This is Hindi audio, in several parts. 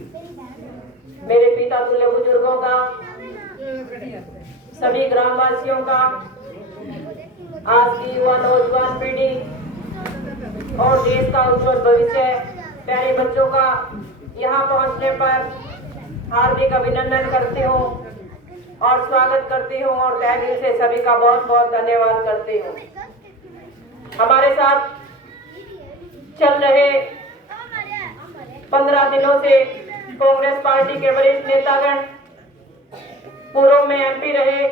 मेरे पिता तुल्य बुजुर्गों का, सभी ग्रामवासियों का, आज की युवा नौजवान पीढ़ी और देश का उज्जवल भविष्य प्यारे बच्चों का यहाँ पहुँचने पर हार्दिक अभिनंदन करती हूँ और स्वागत करती हूँ और तहे दिल से सभी का बहुत बहुत धन्यवाद करती हूँ। हमारे साथ चल रहे 15 दिनों से कांग्रेस पार्टी के वरिष्ठ नेतागण, पूर्व में एमपी रहे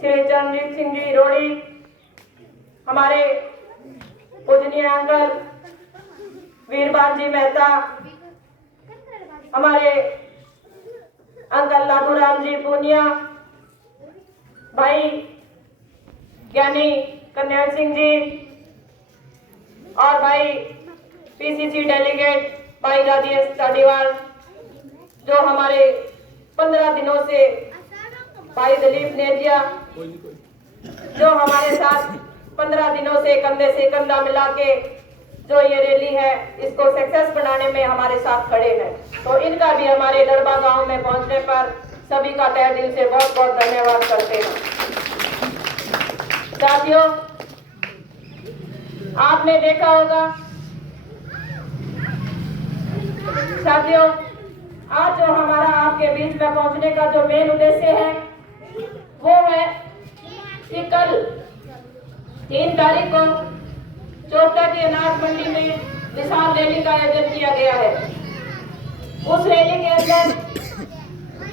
श्री चरणजीत सिंह जी रोड़ी, हमारे पूजनीय अंकल वीरबान जी मेहता, हमारे अंकल लादूराम जी पूनिया, भाई ज्ञानी कन्हैया सिंह जी और भाई पीसीसी डेलीगेट भाई राजेश चाडीवाल, जो हमारे 15 दिनों से भाई दिलीप नेजिया, जो हमारे साथ 15 दिनों से कंधे से कंधा मिला के जो ये रैली है इसको सक्सेस बनाने में हमारे साथ खड़े हैं। तो इनका भी हमारे दरबा गांव में पहुंचने पर सभी का तहे दिल से बहुत बहुत धन्यवाद करते हैं। साथियों, आपने देखा होगा आज जो हमारा आपके बीच में पहुंचने का जो मेन उद्देश्य है वो है कि कल 3 तारीख को चोपटा की अनाज मंडी में विशाल रैली का आयोजन किया गया है। उस रैली के अंदर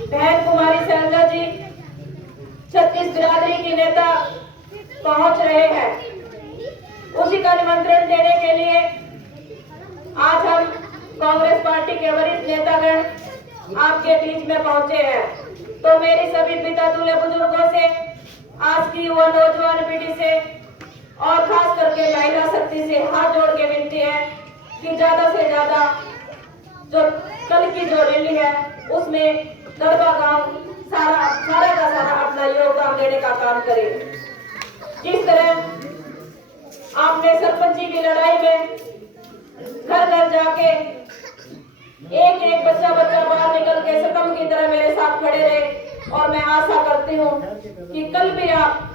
बहन कुमारी सहजा जी, 36 बिरादरी की नेता पहुंच रहे हैं। उसी का निमंत्रण देने के लिए आज हम कांग्रेस पार्टी के वरिष्ठ नेतागण आपके बीच में पहुंचे हैं। तो मेरी सभी पिता तुल्य बुजुर्गों से, आज की युवा नौजवान पीढ़ी से और खास करके महिला शक्ति से हाथ जोड़ के विनती है कि ज्यादा से ज्यादा जो कल की जो रैली है उसमें दरबा गांव सारा का सारा अपना योगदान देने का काम करे। जिस तरह आपने सरपंची की लड़ाई में घर घर जाके एक एक बच्चा बाहर निकल के स्तंभ की तरह मेरे साथ खड़े रहे और मैं आशा करती हूँ कि कल भी आप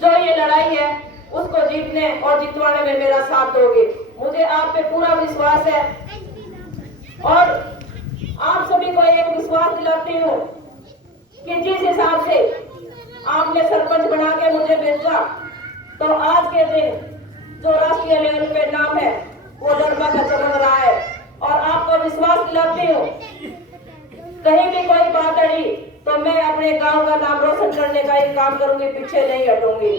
जो ये लड़ाई है उसको जीतने और जितवाने में मेरा साथ दोगे। मुझे आप पे पूरा विश्वास है और आप सभी को एक विश्वास दिलाती हूँ कि जिस हिसाब से आपने सरपंच बना के मुझे भेजा, तो आज के दिन जो राष्ट्रीय लेवल पे नाम है वो दरबा का चमक रहा है। और आपको विश्वास दिलाती हूँ कहीं भी कोई बात अड़ी तो मैं अपने गांव का नाम रोशन करने का एक काम करूंगी, पीछे नहीं हटूंगी।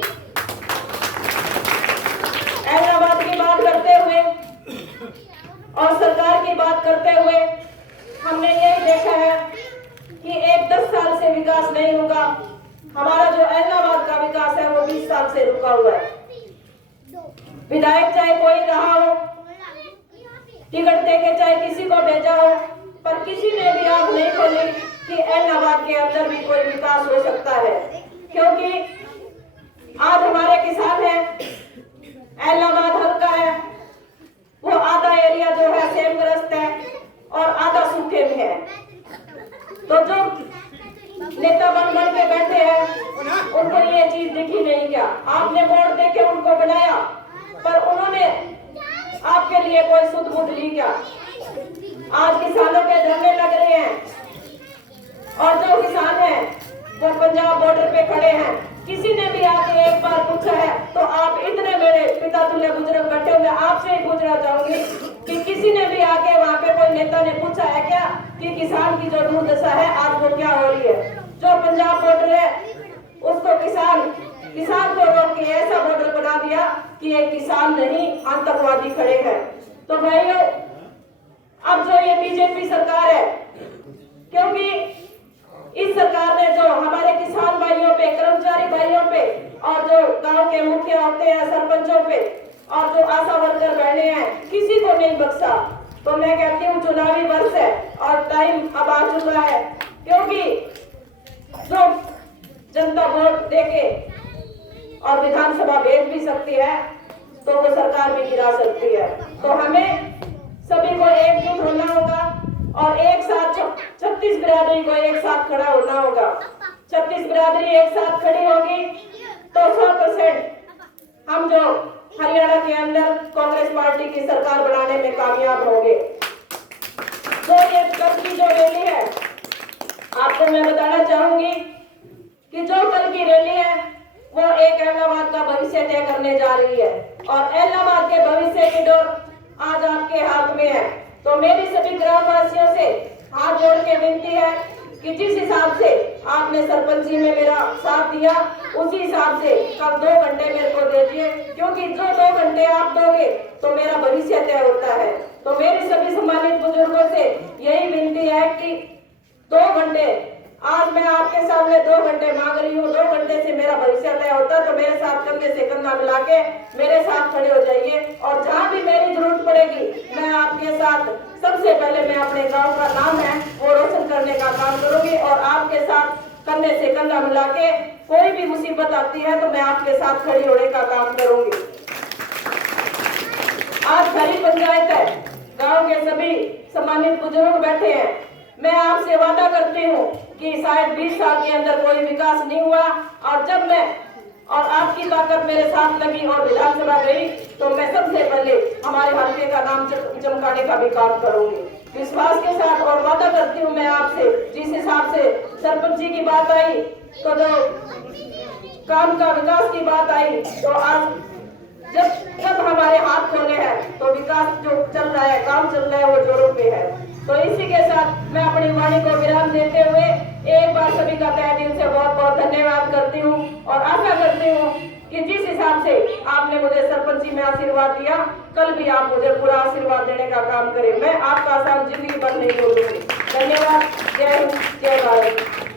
हैदराबाद की बात करते हुए और सरकार की बात करते हुए हमने यही देखा है कि एक 10 साल से विकास नहीं होगा। हमारा जो हैदराबाद का विकास है वो 20 साल से रुका हुआ है। विधायक चाहे कोई रहा हो, टिकट देके चाहे किसी को भेजा हो, पर किसी ने भी आंख नहीं खोली कि हैदराबाद के अंदर भी कोई विकास हो सकता है। क्योंकि आज हमारे किसान हैं, हैदराबाद हल्का है, वो आधा एरिया जो है सेमग्रस्त है और आधा सूखे में है। तो जो नेता बन के बैठे हैं उनको ये चीज दिखी नहीं क्या? आपने वोट देके उनको बनाया पर उन्होंने आपके लिए कोई सुध बुध ली क्या? आज किसानों के धरने लग रहे हैं और जो किसान हैं वो पंजाब बॉर्डर पे खड़े हैं। किसी ने भी आके एक बार पूछा है तो आप इतने मेरे पिता तुल्य बुजुर्ग बैठे हुए, आपसे ही पूछना चाहूंगी कि किसी ने भी आके वहाँ पे कोई नेता ने पूछा है क्या कि किसान की जो दुर्दशा है आज वो क्या हो रही है? जो पंजाब बॉर्डर है उसको किसान को रोक के ऐसा बॉर्डर बना दिया कि एक किसान नहीं आतंकवादी खड़े हैं। तो भाइयों, अब जो ये बीजेपी सरकार है, क्योंकि इस सरकार ने जो हमारे किसान भाइयों पे, कर्मचारी भाइयों पे और जो गांव के मुखिया होते हैं, सरपंचों पे और जो आशा वर्कर बहने हैं, किसी को नहीं बख्शा। तो मैं कहती हूँ चुनावी वर्ष है और टाइम अब आ चुका है, क्योंकि जो जनता वोट देके और विधानसभा भेज भी सकती है तो वो सरकार भी गिरा सकती है। तो हमें सभी को एकजुट होना होगा। और एक साथ 36 बिरादरी को एक साथ खड़ा होना होगा। 36 बिरादरी एक साथ खड़ी होगी तो 100% हम जो हरियाणा के अंदर कांग्रेस पार्टी की सरकार बनाने में कामयाब होंगे। तो ये कल की जो रैली है, आपको मैं बताना चाहूंगी कि जो कल की रैली है वो एक इलाहाबाद का भविष्य तय करने जा रही है और इलाहाबाद के भविष्य की डोर आज आपके हाथ में है। तो मेरी सभी ग्रामवासियों से हाथ जोड़ के विनती है कि जिस हिसाब से आपने सरपंची में मेरा साथ दिया उसी हिसाब से कल 2 घंटे मेरे को दे दिए, क्योंकि जो 2 घंटे आप दोगे तो मेरा भविष्य तय होता है। तो मेरी सभी सम्मानित बुजुर्गों से यही विनती है कि 2 घंटे, आज मैं आपके सामने 2 घंटे मांग रही हूँ, 2 घंटे से मेरा भविष्य तय होता तो मेरे साथ कंधे से कंधा मिला के मेरे साथ खड़े हो जाइए और जहाँ भी मेरी जरूरत पड़ेगी मैं आपके साथ, सबसे पहले मैं अपने गांव का नाम है वो रोशन करने का काम करूंगी और आपके साथ कंधे से कंधा मिला के कोई भी मुसीबत आती है तो मैं आपके साथ खड़ी होने का काम करूंगी। आज खरी पंचायत है, गांव के सभी सम्मानित बुजुर्ग बैठे हैं। मैं आपसे वादा करती हूँ कि शायद 20 साल के अंदर कोई विकास नहीं हुआ और जब मैं और आपकी ताकत मेरे साथ लगी और विधानसभा गई तो मैं सबसे पहले हमारे हल्के का नाम चमकाने का भी काम करूंगी विश्वास के साथ। और वादा करती हूँ मैं आपसे, जिस हिसाब से सरपंची की बात आई तो जो काम का विकास की बात आई तो आज जब हमारे हाथ खोले हैं तो विकास जो चल रहा है, काम चल रहा है वो जोरों पे है। तो इसी के साथ मैं अपनी वाणी को विराम देते हुए एक बार सभी का तहे दिल से बहुत बहुत धन्यवाद करती हूँ और आशा करती हूँ कि जिस हिसाब से आपने मुझे सरपंची में आशीर्वाद दिया कल भी आप मुझे पूरा आशीर्वाद देने का काम करें। मैं आपका आसान जिंदगी भर नहीं भूलूंगी। धन्यवाद। जय हिंद, जय भारत।